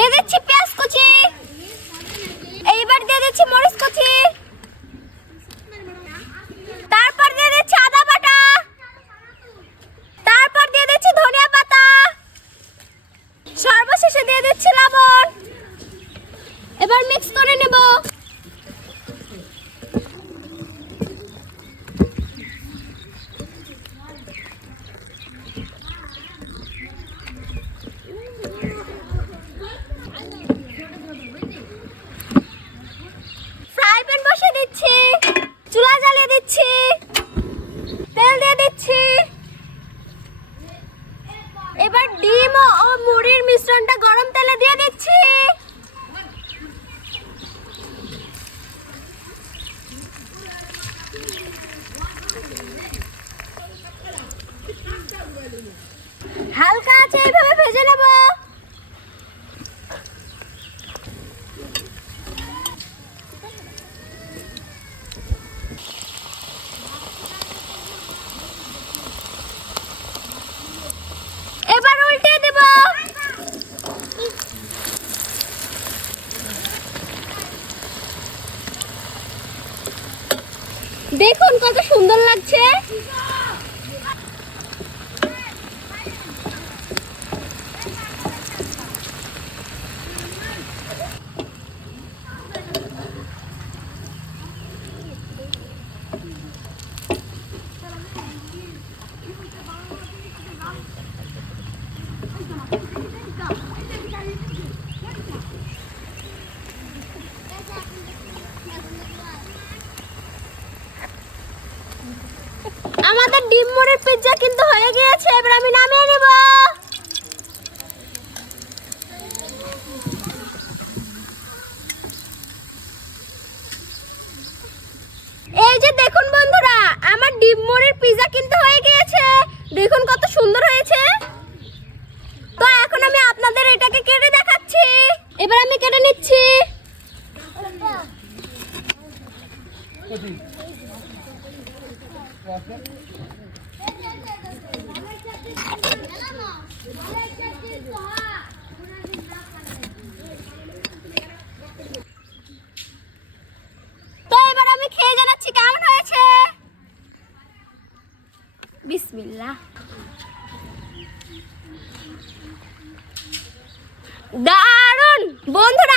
দিয়ে দিচ্ছি পেঁয়াজ কুচি, এইবার দিয়ে দিচ্ছি মরিচ কুচি, তারপর দিয়ে দিচ্ছি আদা বাটা, তারপর দিয়ে দিচ্ছি ধনিয়া পাতা, সর্বশেষে দিয়ে দিচ্ছি লবণ। এবার মিক্স করে নেব। ফ্রাই প্যান বসিয়ে দিচ্ছি, চুলা জ্বালিয়ে দিচ্ছি, তেল দিয়ে দিচ্ছি। এবার ডিম ও মুড়ির মিশ্রণটা গরম তেলে দিয়ে দিচ্ছি। হালকা আছে এইভাবে ভেজে নেব। এবার উল্টে দেব। দেখুন কত সুন্দর লাগছে। আমাদের ডিম মুড়ির পিৎজা কিন্তু হয়ে গিয়েছে, এবার আমি নামিয়ে নেব। এই যে দেখুন বন্ধুরা, আমার ডিম মুড়ির পিৎজা কিন্তু হয়ে গিয়েছে। দেখুন কত সুন্দর হয়েছে। তো এখন আমি আপনাদের এটাকে কেটে দেখাচ্ছি। এবার আমি কেটে নিচ্ছি। তো এবার আমি খেয়ে জানাচ্ছি কেমন হয়েছে। বিসমিল্লাহ। দারুন বন্ধুরা।